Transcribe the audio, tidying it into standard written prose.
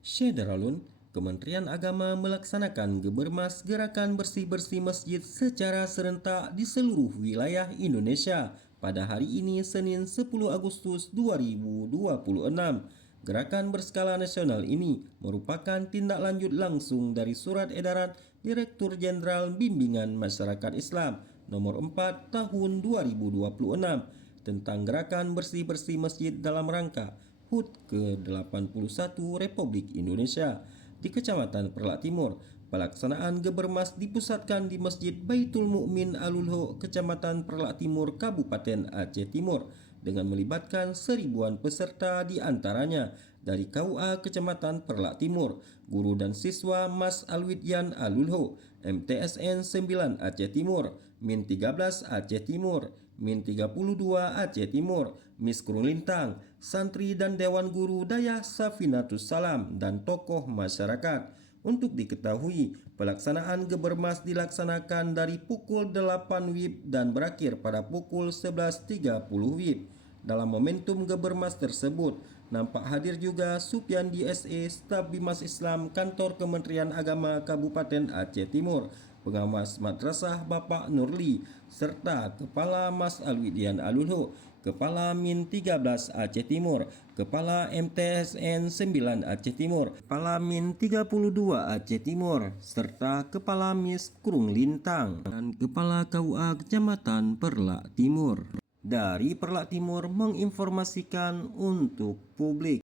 Syederalun, Kementerian Agama melaksanakan Gebermas Gerakan Bersih-Bersih Masjid secara serentak di seluruh wilayah Indonesia pada hari ini Senin 10 Agustus 2026. Gerakan berskala nasional ini merupakan tindak lanjut langsung dari Surat Edaran Direktur Jenderal Bimbingan Masyarakat Islam Nomor 4 Tahun 2026 tentang Gerakan Bersih-Bersih Masjid dalam rangka HUT ke-81 Republik Indonesia. Di Kecamatan Perlak Timur, pelaksanaan Gebermas dipusatkan di Masjid Baitul Mukmin Alulho, Kecamatan Perlak Timur, Kabupaten Aceh Timur, dengan melibatkan seribuan peserta di antaranya dari KUA Kecamatan Perlak Timur, guru dan siswa Mas Alwidyan Alulho, MTSN 9 Aceh Timur, Min 13 Aceh Timur, Min 32 Aceh Timur, Miskrun Lintang, santri dan Dewan Guru Dayah Safinatus Salam, dan tokoh masyarakat. Untuk diketahui, pelaksanaan Gebermas dilaksanakan dari pukul 8 WIB dan berakhir pada pukul 11.30 WIB. Dalam momentum Gebermas tersebut, nampak hadir juga Supyandi SE, Staf Bimas Islam Kantor Kementerian Agama Kabupaten Aceh Timur, Pengawas Madrasah Bapak Nurli, serta Kepala Mas Alwidyan Alulho, Kepala Min 13 Aceh Timur, Kepala MTSN 9 Aceh Timur, Kepala Min 32 Aceh Timur, serta Kepala Mis Krung Lintang, dan Kepala KUA Kecamatan Perlak Timur. Dari Perlak Timur menginformasikan untuk publik.